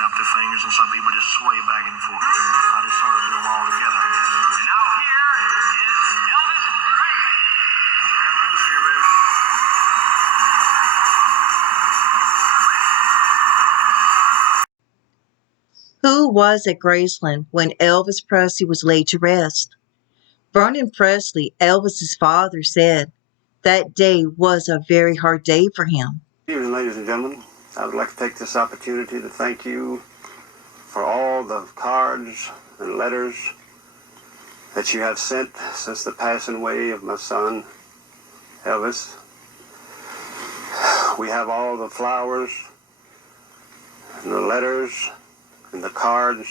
snap their fingers, and some people just sway back and forth. I just sort of do them all together. And now here is Elvis Presley. Who was at Graceland when Elvis Presley was laid to rest? Vernon Presley, Elvis's father, said that day was a very hard day for him. Good evening, ladies and gentlemen. I would like to take this opportunity to thank you for all the cards and letters that you have sent since the passing away of my son, Elvis. We have all the flowers and the letters and the cards,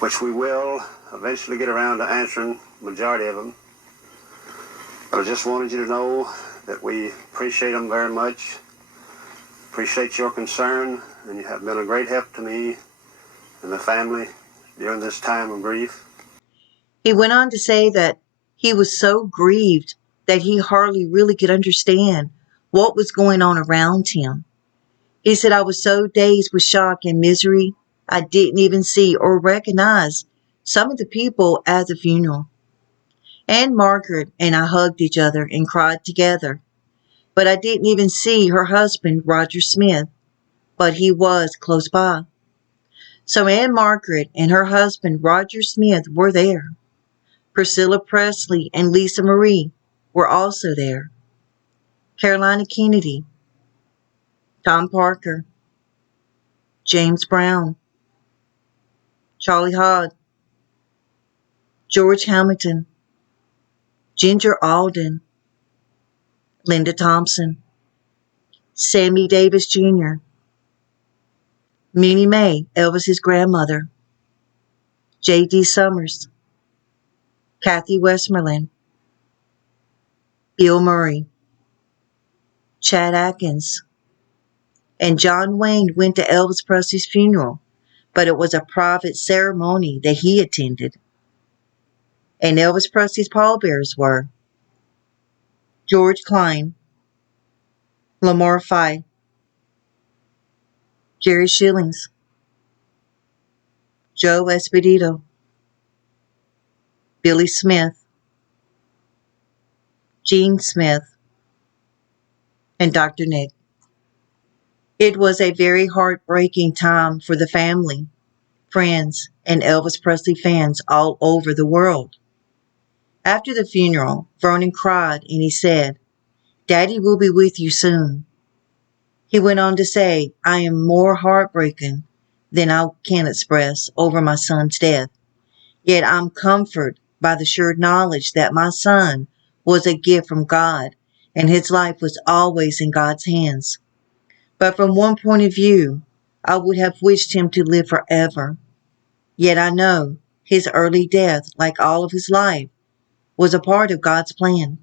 which we will eventually get around to answering the majority of them. But I just wanted you to know that we appreciate them very much, appreciate your concern, and you have been a great help to me and the family during this time of grief. He went on to say that he was so grieved that he hardly really could understand what was going on around him. He said, I was so dazed with shock and misery, I didn't even see or recognize some of the people at the funeral. Anne Margaret and I hugged each other and cried together, but I didn't even see her husband, Roger Smith, but he was close by. So Anne Margaret and her husband, Roger Smith, were there. Priscilla Presley and Lisa Marie were also there. Carolina Kennedy, Tom Parker, James Brown, Charlie Hogg, George Hamilton, Ginger Alden, Linda Thompson, Sammy Davis Jr., Minnie Mae, Elvis's grandmother, J.D. Summers, Kathy Westmoreland, Bill Murray, Chad Atkins, and John Wayne went to Elvis Presley's funeral, but it was a private ceremony that he attended. And Elvis Presley's pallbearers were George Klein, Lamar Fye, Jerry Schillings, Joe Esposito, Billy Smith, Gene Smith, and Dr. Nick. It was a very heartbreaking time for the family, friends, and Elvis Presley fans all over the world. After the funeral, Vernon cried and he said, Daddy will be with you soon. He went on to say, I am more heartbroken than I can express over my son's death. Yet I'm comforted by the sure knowledge that my son was a gift from God and his life was always in God's hands. But from one point of view, I would have wished him to live forever. Yet I know his early death, like all of his life, was a part of God's plan.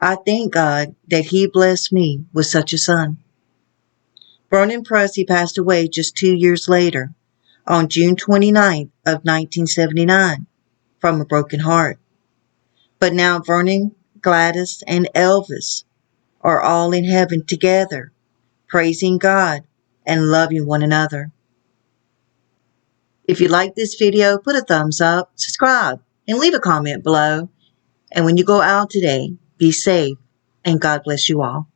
I thank God that he blessed me with such a son. Vernon Presley passed away just 2 years later, on June 29th of 1979, from a broken heart. But now Vernon, Gladys, and Elvis are all in heaven together, praising God and loving one another. If you like this video, put a thumbs up, subscribe, and leave a comment below. And when you go out today, be safe, and God bless you all.